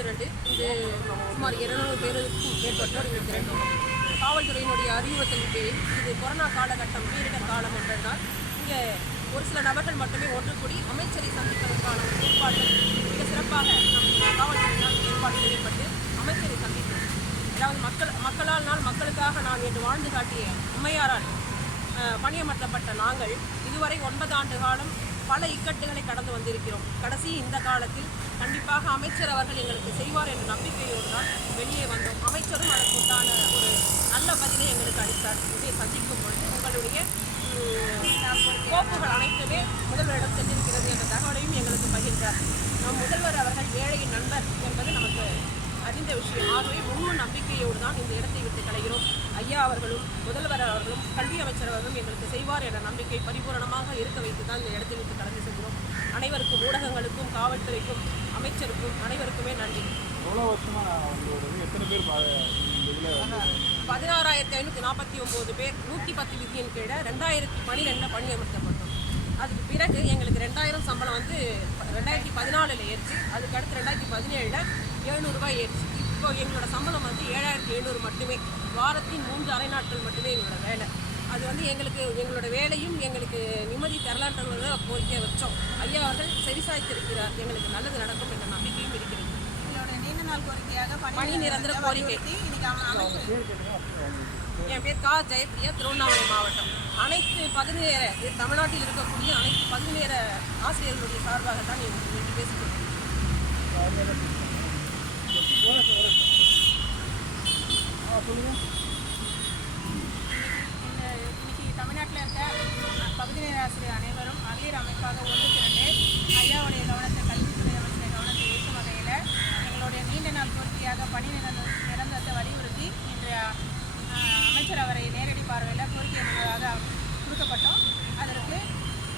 திரண்டு இது சுமார் 200 பேருக்கும் மேற்பட்டோர் இங்கு திரண்டோம். காவல்துறையினுடைய அறிவுறுத்தலின் பேரில் இது கொரோனா காலகட்டம் பேரிடர் காலம் என்றால் இங்கே ஒரு சில நபர்கள் மட்டுமே ஒன்று கூடி அமைச்சரை சந்திப்பதற்கான ஏற்பாடுகள் மிக சிறப்பாக நம் காவல்துறையினால் ஏற்பாடு செய்யப்பட்டு அமைச்சரை சந்தித்தோம். அதாவது மக்களால் மக்களுக்காக நான் என்று வாழ்ந்து காட்டிய அம்மையாரால் பணியமர்த்தப்பட்ட நாங்கள் இதுவரை 9 ஆண்டு காலம் பல இக்கட்டுகளை கடந்து வந்திருக்கிறோம். கடைசி இந்த காலத்தில் கண்டிப்பாக அமைச்சர் அவர்கள் எங்களுக்கு செய்வார் என்ற நம்பிக்கையோடு தான் வெளியே வந்தோம். அமைச்சரும் அதற்குண்டான ஒரு நல்ல பதிலை எங்களுக்கு அளித்தார். இதை சந்திக்கும் பொழுது உங்களுடைய கோப்புகள் அனைத்துமே முதல்வரிடம் சென்றிருக்கிறது என்ற தகவலையும் எங்களுக்கு பகிர்ந்தார். நம் முதல்வர் அவர்கள் ஏழையின் நண்பர் என்பது நமக்கு அறிந்த விஷயம். ஆகவே முழு நம்பிக்கையோடு தான் இந்த இடத்தை விட்டு கலைகிறோம். ஐயா அவர்களும் முதல்வர் அவர்களும் கல்வி அமைச்சர் அவர்களும் எங்களுக்கு செய்வார் என்ற நம்பிக்கை பரிபூரணமாக இருக்க வைத்து தான் இந்த இடத்தை விட்டு கடந்து செல்கிறோம். அனைவருக்கும் ஊடகங்களுக்கும் காவல்துறைக்கும் அமைச்சருக்கும் அனைவருக்குமே நன்றி. 16,549 பேர் 110 விதியின் கீழே 2012 பணியமர்த்தப்பட்டோம். அதுக்கு பிறகு எங்களுக்கு 2000 சம்பளம் 2014 ஏற்று, அதுக்கு அடுத்து 2017 700 ரூபாய் ஏற்று. இப்போ எங்களோட சம்பளம் 7,700 மட்டுமே. வாரத்தின் 3 அரை நாட்கள் மட்டுமே எங்களோட வேலை. அது எங்களோட வேலையும் எங்களுக்கு நிம்மதி தரலான்றதை கோரிக்கையை வச்சோம். ஐயா அவர்கள் செவிசாய்த்திருக்கிறார். எங்களுக்கு நல்லது நடக்கும் என்ற நம்பிக்கையும் இருக்கிறது. எங்களோட நீண்ட நாள் கோரிக்கையாக பணி நிரந்தர கோரிக்கை. என் பேர் கா. ஜெயப்பிரியா, திருவண்ணாமலை மாவட்டம். அனைத்து பகுதி நேர தமிழ்நாட்டில் இருக்கக்கூடிய அனைத்து பகுதி நேர ஆசிரியர்களுடைய சார்பாக தான் இன்னைக்கு பேசிக்கொள்கிறேன். இன்னைக்கு தமிழ்நாட்டில் இருக்க பகுதி நேர ஆசிரியர் அனைவரும் மகளிர் அமைப்பாக ஒன்று திரண்டு ஐயாவுடைய கவனத்தை, கல்வித்துறை அமைச்சருடைய கவனத்தை ஈர்க்கும் வகையில் எங்களுடைய நீண்ட நாள் கோரிக்கையாக பணி நிரந்தரத்தை வலியுறுத்தி இன்று அமைச்சர் அவரை நேரடி பார்வையில் கோரிக்கை மனுவாக கொடுக்கப்பட்டோம். அதற்கு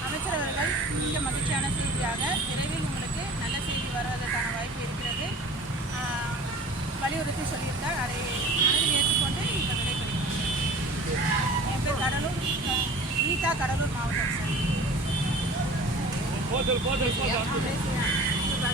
அமைச்சர் அவர்கள் மிக மகிழ்ச்சியான செய்தியாக விரைவில் உங்களுக்கு நல்ல செய்தி வருவதற்கான வாய்ப்பு இருக்கிறது வலியுறுத்தி சொல்லியிருந்தார். அதை மனதில் ஏற்றுக்கொண்டு இப்போ விடைபெறுகிறோம். என் பேர் கடலூர் கீதா, கடலூர் மாவட்டம் சார்.